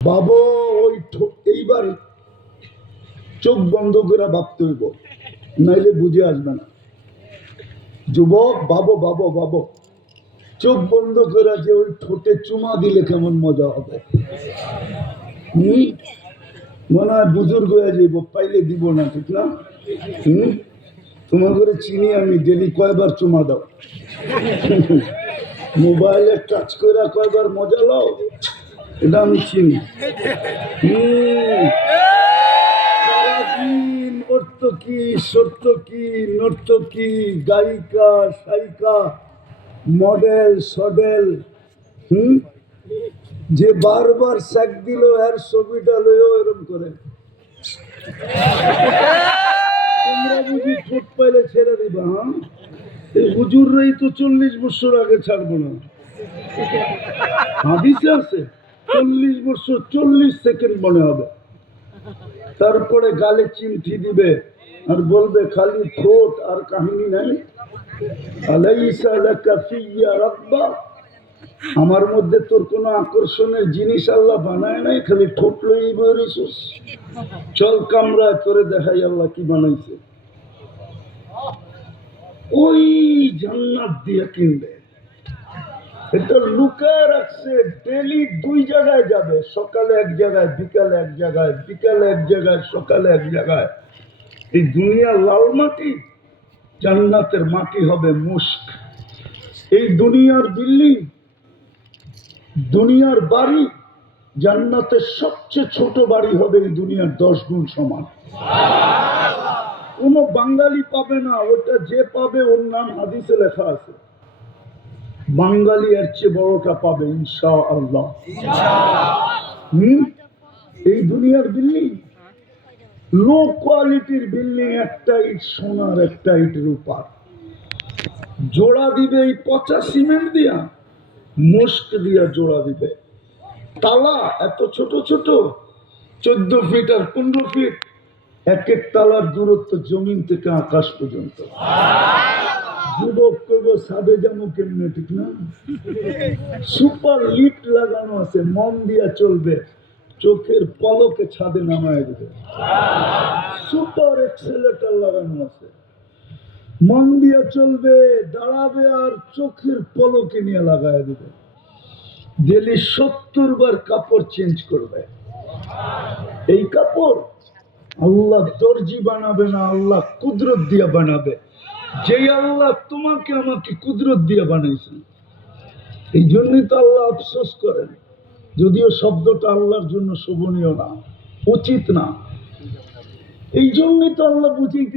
বাবু ওই এইবার চোখ বন্ধ করে ভাবতে হইব, নাইলে বুঝে আসবে না। যুবক বাবু বাবু বাবু, চোখ বন্ধ করে যে ওই ঠোঁটে চুমা দিলে কেমন মজা হবে। মনে হয় বুজুর্গ হয়ে যাইব, পাইলে দিব না, ঠিক না? তোমার করে চিনি আমি, ডেলি কয়বার চুমা দাও? মোবাইলে টাচ করে কয়বার মজা লাও, এটা আমি চিনি। নর্তকী, সর্তকী, নর্তকী, গায়িকা, সায়িকা, মডেল, সডেল, যে বারবার স্যাক দিল এর ছবিটা লইও এরম করে। তোমরা বুঝি ঠোঁট পাইলে ছেড়ে দিবা? হ্যাঁ, এই হুজুররাই তো 40 বছর আগে ছাড়বো না। হাদিসে আছে 40 বছর 40 সেকেন্ড মনে হবে, তারপরে গালে চিমটি দিবে আর বলবে খালি ঠোঁট আর কাহিনী নাই। আলাইসা লাকা ফিয়া রাব্বা, আমার মধ্যে তোর কোনো আকর্ষণের জিনিস আল্লাহ বানায় নাই, খালি ঠোঁট লই বেরিয়েছিস। চল কামরায় করে দেখাই আল্লাহ কি বানাইছে। ওই জান্নাত দিয়ে কিনবে, এটা লুকায় রাখছে। ডেলি 2 জায়গায় যাবে, সকালে এক জায়গায়, বিকালে এক জায়গায়, বিকালে এক জায়গায়, সকালে এক জায়গায়। এই দুনিয়া লাল মাটি, জান্নাতের মাটি হবে মুস্ক। এই দুনিয়ার বিল্ডিং, দুনিয়ার বাড়ি, জান্নাতের সবচেয়ে ছোট বাড়ি হবে এই দুনিয়ার 10 গুণ সমান। কোন বাঙালি পাবে না, ওটা যে পাবে ওর নাম হাদিসে লেখা আছে, বাঙালি এর চেয়ে বড়টা পাবে ইনশাআল্লাহ। এই দুনিয়ার বিল্ডিং, লো কোয়ালিটির বিল্ডিং, একটা ইট সোনার, একটা ইট রূপার। জোড়া দিবে এই পচা সিমেন্ট দিয়া, মুস্ক দিয়া জোড়া দিবে। তালা এত ছোট ছোট, 14 ফিট আর 15 ফিট, এক এক তালার দূরত্ব জমিন থেকে আকাশ পর্যন্ত। যুবক করবো সাদে যাবো কেমনে, ঠিক না? সুপার লিফট লাগানো আছে, মন দিয়া চলবে, চোখের পলকে ছাদে নামায় দেবে। সুপার এক্সেলেটর লাগানো আছে, মন দিয়া চলবে, দাঁড়াবে আর চোখের পলকে নিয়ে লাগায় দেবে। ডেলি 70 বার কাপড় চেঞ্জ করবে। এই কাপড় আল্লাহ দর্জি বানাবে না, আল্লাহ কুদরত দিয়া বানাবে। যেই আল্লাহ তোমাকে আমাকে কুদরত দিয়া বানাইছেন, এই জন্যই তো আল্লাহ আফসোস করেন, যদিও শব্দটা আল্লাহর জন্য শোভনীয় না, উচিত না। এই জন্যই তো আল্লাহ বুঝাইতে